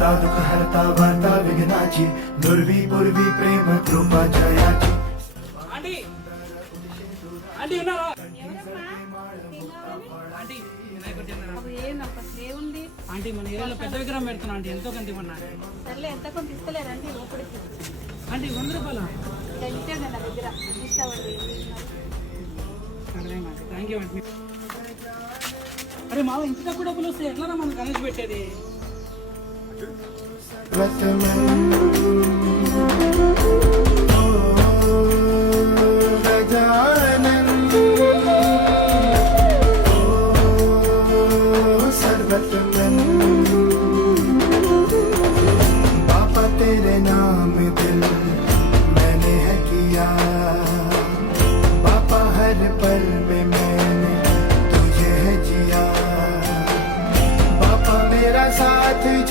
करता दुख हरता वार्ता विघ्नाची नुरवी पूर्वी प्रेम कृपा जयाची ఆంటీ ఆంటీ ఉన్నారా ఆంటీ వినాయకుడి తిన్నారా? ఏముంది ఆంటీ మన ఏరియాలో పెద్ద విగ్రహం పెడుతున్నా ఆంటీ ఎంతో కొంత ఇవ్వండి ఆంటీ. సర్లే ఎంత కొంత ఇస్తలేరండి లోపలికి ఆంటీ 100 రూపాయలు ఇచ్చాడు నా దగ్గర ఇష్టపడి థ్యాంక్ యూ ఆంటీ. అరే మా ఇంటి తక్కువ డబ్బులు వస్తే ఎట్లా మనం కలిసి పెట్టేది?